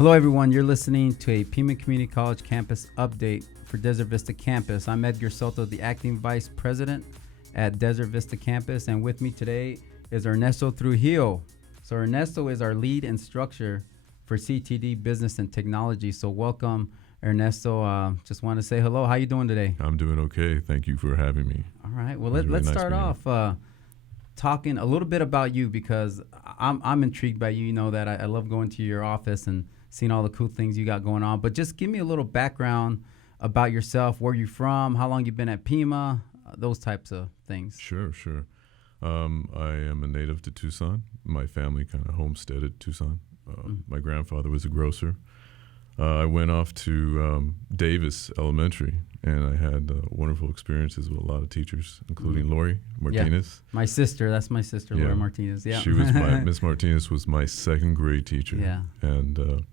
Hello, everyone. You're listening to a Pima Community College campus update for Desert Vista Campus. I'm Edgar Soto, the acting vice president at Desert Vista Campus, and with me today is Ernesto Trujillo. So Ernesto is our lead instructor for CTD Business and Technology. So welcome, Ernesto. Just want to say hello. How you doing today? I'm doing okay. Thank you for having me. All right. Well, let's start off talking a little bit about you, because I'm intrigued by you. You know that I love going to your office and seeing all the cool things you got going on. But just give me a little background about yourself, where you're from, how long you've been at Pima, those types of things. Sure. I am a native to Tucson. My family kind of homesteaded Tucson. My grandfather was a grocer. I went off to Davis Elementary, and I had wonderful experiences with a lot of teachers, including Lori Martinez. Yeah. That's my sister, Lori Martinez. Yeah, she was Miss Martinez was my second grade teacher. Yeah, and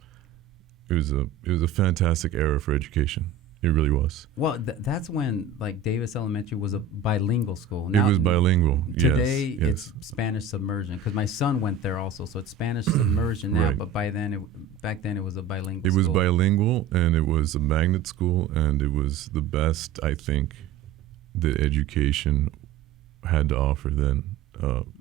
it was a fantastic era for education. It really was. Well, that's when Davis Elementary was a bilingual school. Now, it was bilingual. Today yes. It's Spanish submersion, because my son went there also, so it's Spanish submersion now. Right. But back then it was a bilingual. It was school. bilingual, and it was a magnet school, and it was the best, I think, that education had to offer then.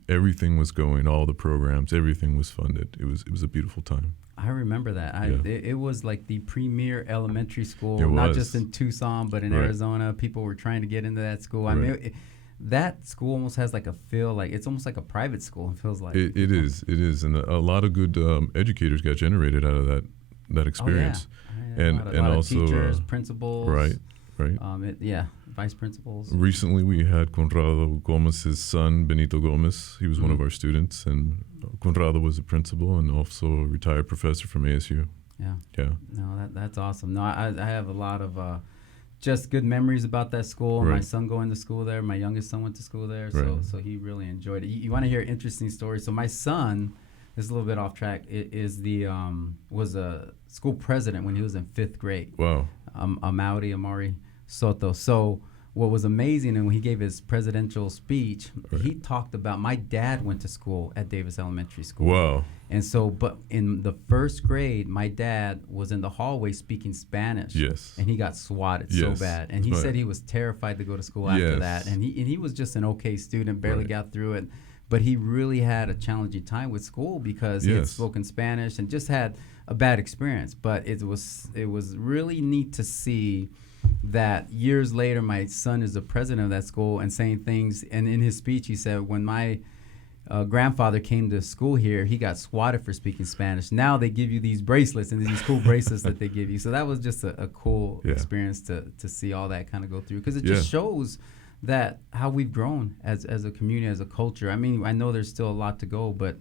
Everything was going, all the programs, everything was funded. It was a beautiful time. I remember that. It was like the premier elementary school, not just in Tucson, but in Arizona. People were trying to get into that school. I mean, that school almost has like a feel, like it's almost like a private school. It feels like it is, and a lot of good educators got generated out of that experience. Oh, yeah. And a lot also of teachers, principals, right. Vice principals. Recently, we had Conrado Gomez's son, Benito Gomez. He was one of our students, and Conrado was a principal and also a retired professor from ASU. Yeah. No, that's awesome. No, I have a lot of just good memories about that school. Right. My son going to school there. My youngest son went to school there, so he really enjoyed it. You want to hear an interesting story? So my son, this is a little bit off track, was a school president when he was in 5th grade. Wow. Amari Soto. So what was amazing, and when he gave his presidential speech, he talked about, my dad went to school at Davis Elementary School. Wow. And so, but in the 1st grade, my dad was in the hallway speaking Spanish. Yes. And he got swatted so bad. And he said he was terrified to go to school after that. And he was just an okay student, barely got through it. But he really had a challenging time with school because he had spoken Spanish and just had a bad experience. But it was really neat to see that years later, my son is the president of that school and saying things. And in his speech, he said, when my grandfather came to school here, he got swatted for speaking Spanish. Now they give you these bracelets, and these cool bracelets that they give you. So that was just a cool experience to see all that kind of go through, because it just shows that how we've grown as a community, as a culture. I mean, I know there's still a lot to go, but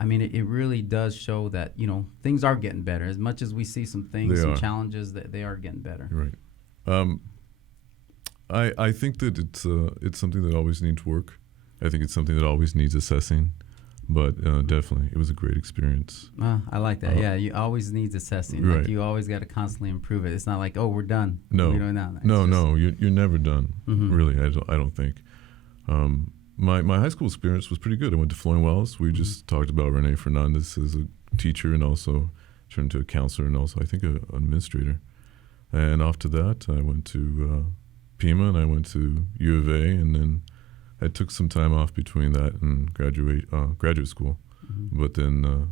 I mean, it really does show that, things are getting better. As much as we see some things, some challenges, that they are getting better. Right. I think that it's something that always needs work. I think it's something that always needs assessing, but definitely it was a great experience. I like that. You always need assessing. Right. Like, you always got to constantly improve it. It's not like, we're done. No, No, you're never done. Really, I don't think. My high school experience was pretty good. I went to Floyd Wells. We just talked about Rene Fernandez as a teacher, and also turned into a counselor, and also I think an administrator. And after that, I went to Pima, and I went to U of A, and then I took some time off between that and graduate school. But then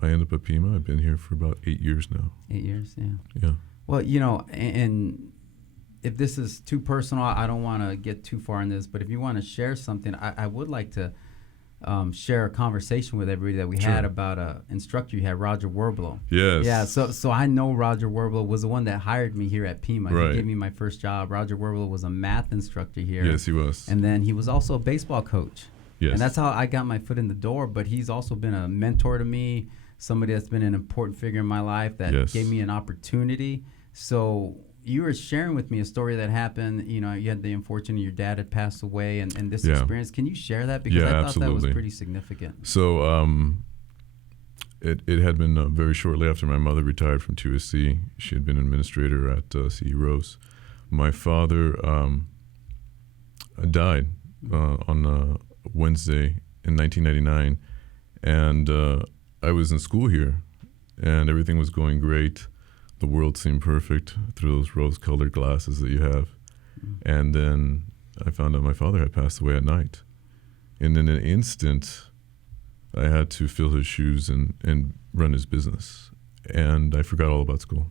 I ended up at Pima. I've been here for about 8 years now. 8 years, yeah. Yeah. Well, and if this is too personal, I don't want to get too far in this, but if you want to share something, I would like to share a conversation with everybody that we had about an instructor you had, Roger Werblow. Yes. Yeah, so I know Roger Werblow was the one that hired me here at Pima. Right. He gave me my first job. Roger Werblow was a math instructor here. Yes, he was. And then he was also a baseball coach. Yes. And that's how I got my foot in the door, but he's also been a mentor to me, somebody that's been an important figure in my life that gave me an opportunity. So you were sharing with me a story that happened. You had the unfortunate, your dad had passed away, and this experience. Can you share that? Because I thought absolutely. that was pretty significant. So it had been very shortly after my mother retired from TUSC. She had been an administrator at CE Rose. My father died on Wednesday in 1999, and I was in school here and everything was going great. The world seemed perfect through those rose-colored glasses that you have. And then I found out my father had passed away at night. And in an instant, I had to fill his shoes and run his business. And I forgot all about school.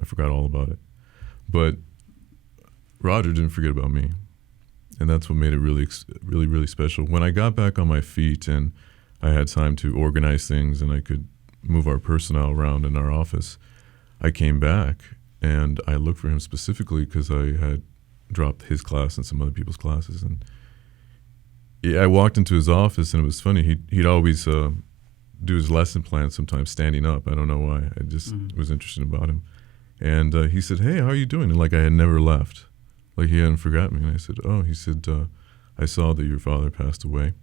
I forgot all about it. But Roger didn't forget about me. And that's what made it really, really, really special. When I got back on my feet and I had time to organize things and I could move our personnel around in our office, I came back and I looked for him specifically because I had dropped his class and some other people's classes. And I walked into his office, and it was funny. He'd always do his lesson plan sometimes standing up. I don't know why. I just was interested about him. And he said, "Hey, how are you doing?" And like I had never left. Like he hadn't forgotten me. And I said, "Oh," he said, "I saw that your father passed away.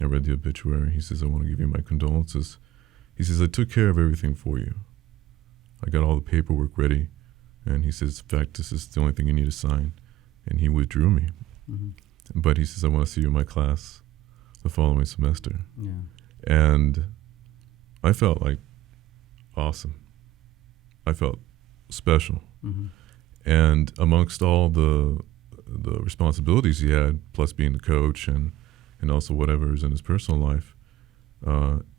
I read the obituary." He says, "I want to give you my condolences." He says, "I took care of everything for you. I got all the paperwork ready." And he says, "In fact, this is the only thing you need to sign." And he withdrew me. But he says, "I want to see you in my class the following semester." Yeah. And I felt like awesome. I felt special. And amongst all the responsibilities he had, plus being the coach and also whatever is in his personal life,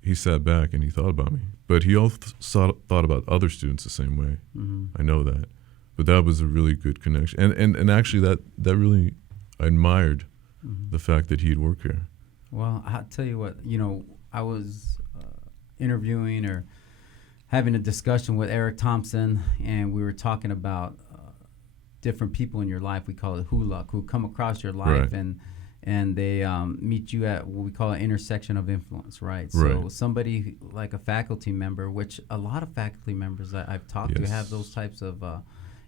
he sat back and he thought about me. But he also thought about other students the same way. I know that. But that was a really good connection. And actually that really, I admired the fact that he'd work here. Well, I'll tell you what, I was interviewing or having a discussion with Eric Thompson, and we were talking about different people in your life. We call it luck, who come across your life, right. and they meet you at what we call an intersection of influence, right? So somebody like a faculty member, which a lot of faculty members I've talked to have those types of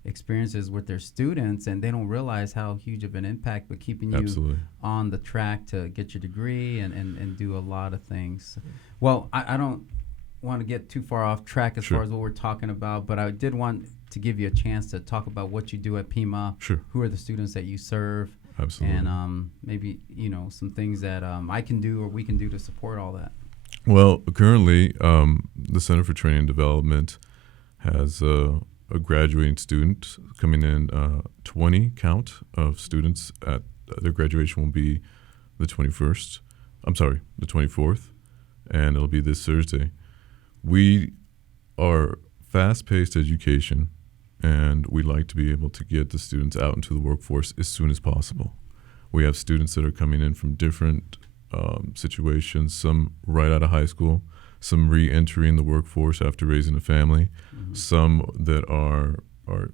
experiences with their students, and they don't realize how huge of an impact, but keeping you on the track to get your degree and do a lot of things. Well, I don't want to get too far off track as far as what we're talking about, but I did want to give you a chance to talk about what you do at Pima. Who are the students that you serve? Absolutely. And maybe, some things that I can do or we can do to support all that. Well, currently, the Center for Training and Development has a graduating student coming in, 20 count of students at their graduation will be the 24th, and it'll be this Thursday. We are fast-paced education, and we like to be able to get the students out into the workforce as soon as possible. We have students that are coming in from different situations, some right out of high school, some re-entering the workforce after raising a family, some that are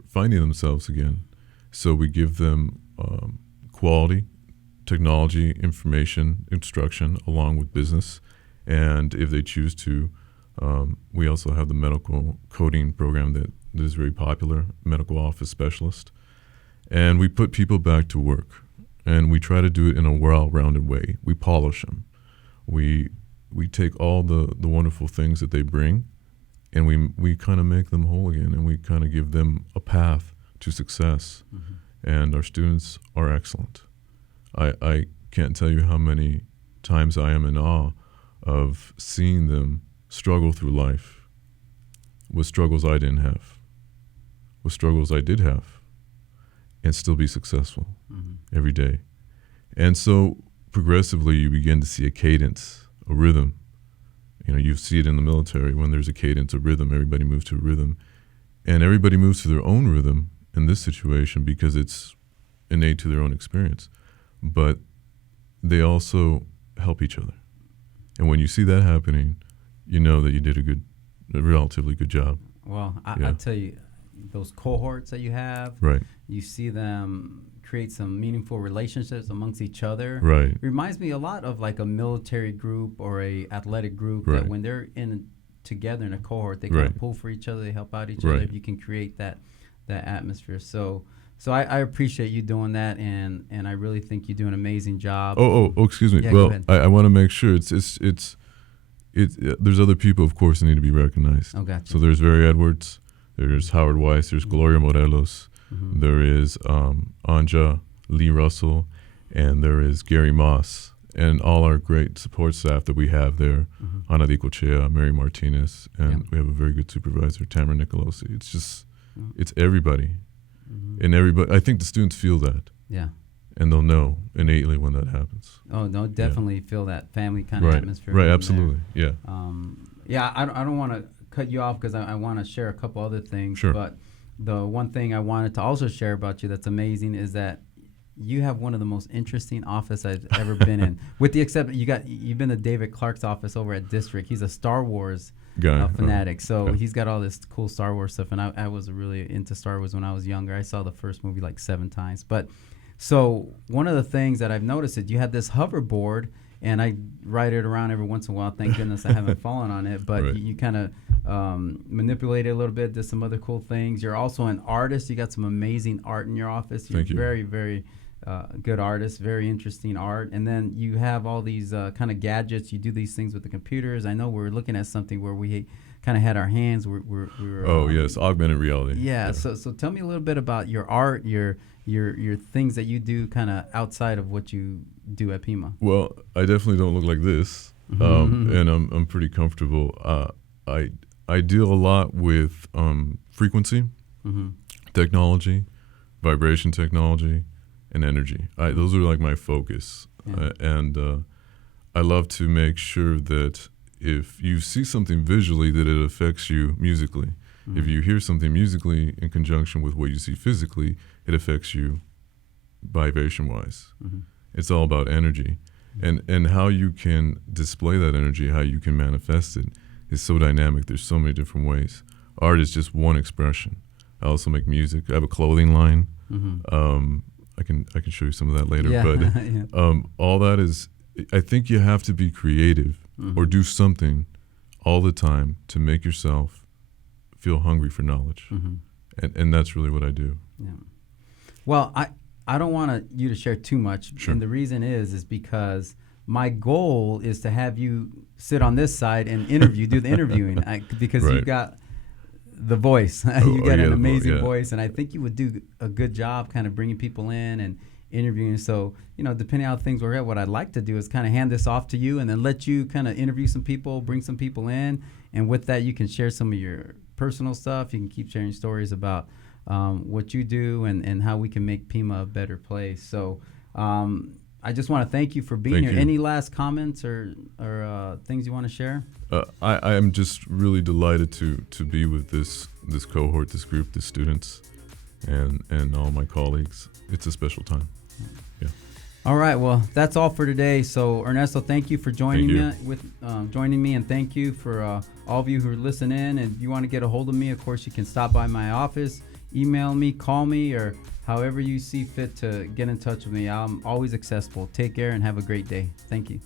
finding themselves again. So we give them quality, technology, information, instruction, along with business. And if they choose to, we also have the medical coding program that is very popular, medical office specialist. And we put people back to work. And we try to do it in a well-rounded way. We polish them. We take all the wonderful things that they bring, and we kind of make them whole again, and we kind of give them a path to success. And our students are excellent. I can't tell you how many times I am in awe of seeing them struggle through life with struggles I didn't have, with struggles I did have, and still be successful every day. And so progressively you begin to see a cadence, a rhythm. You see it in the military when there's a cadence, a rhythm, everybody moves to a rhythm. And everybody moves to their own rhythm in this situation because it's innate to their own experience. But they also help each other. And when you see that happening, you know that you did a relatively good job. Well, I tell you, those cohorts that you have, you see them create some meaningful relationships amongst each other. It reminds me a lot of like a military group or a athletic group that when they're together in a cohort, they kind of pull for each other, they help out each other. If you can create that atmosphere. So I appreciate you doing that, and I really think you do an amazing job. Oh, excuse me. Well, I want to make sure it's there's other people, of course, that need to be recognized. Oh, gotcha. So there's Barry Edwards, there's Howard Weiss, there's Gloria Morelos, there is Anja Lee Russell, and there is Gary Moss. and all our great support staff that we have there, Ana Dicochea, Mary Martinez, and we have a very good supervisor, Tamara Nicolosi. It's just, it's everybody. And everybody, I think the students feel that. Yeah. And they'll know innately when that happens. Oh, no, definitely feel that family kind of atmosphere. Right, absolutely, there. I don't want to cut you off because I want to share a couple other things. Sure. But the one thing I wanted to also share about you that's amazing is that you have one of the most interesting office I've ever been in. With the exception, you've been to David Clark's office over at District. He's a Star Wars fanatic, so he's got all this cool Star Wars stuff. And I was really into Star Wars when I was younger. I saw the first movie like 7 times. But so one of the things that I've noticed is you had this hoverboard, and I ride it around every once in a while. Thank goodness I haven't fallen on it. But you kind of manipulate it a little bit, did some other cool things. You're also an artist. You got some amazing art in your office. You're very, very good artist, very interesting art. And then you have all these kind of gadgets. You do these things with the computers. I know we're looking at something where we kind of had our hands. We were yes, augmented reality. Yeah. So tell me a little bit about your art, your things that you do kind of outside of what you do at Pima. Well, I definitely don't look like this, and I'm pretty comfortable. I deal a lot with frequency, technology, vibration technology, and energy. Those are like my focus, and I love to make sure that if you see something visually, that it affects you musically. If you hear something musically in conjunction with what you see physically, it affects you vibration-wise. It's all about energy. And how you can display that energy, how you can manifest it, is so dynamic. There's so many different ways. Art is just one expression. I also make music. I have a clothing line. I can show you some of that later. But all that is, I think you have to be creative or do something all the time to make yourself feel hungry for knowledge. And that's really what I do. Yeah. Well, I don't want you to share too much. Sure. And the reason is because my goal is to have you sit on this side and do the interviewing because you've got the voice. You got an amazing voice, and I think you would do a good job kind of bringing people in and interviewing. So, depending on how things work out, what I'd like to do is kind of hand this off to you and then let you kind of interview some people, bring some people in, and with that you can share some of your personal stuff. You can keep sharing stories about what you do and how we can make Pima a better place. So I just want to thank you for being here. Any last comments or things you want to share? I am just really delighted to be with this cohort, this group, the students, and all my colleagues. It's a special time. Yeah. All right. Well, that's all for today. So Ernesto, thank you for joining me, and thank you for all of you who are listening. And if you want to get a hold of me, of course, you can stop by my office, email me, call me, or however you see fit to get in touch with me. I'm always accessible. Take care and have a great day. Thank you.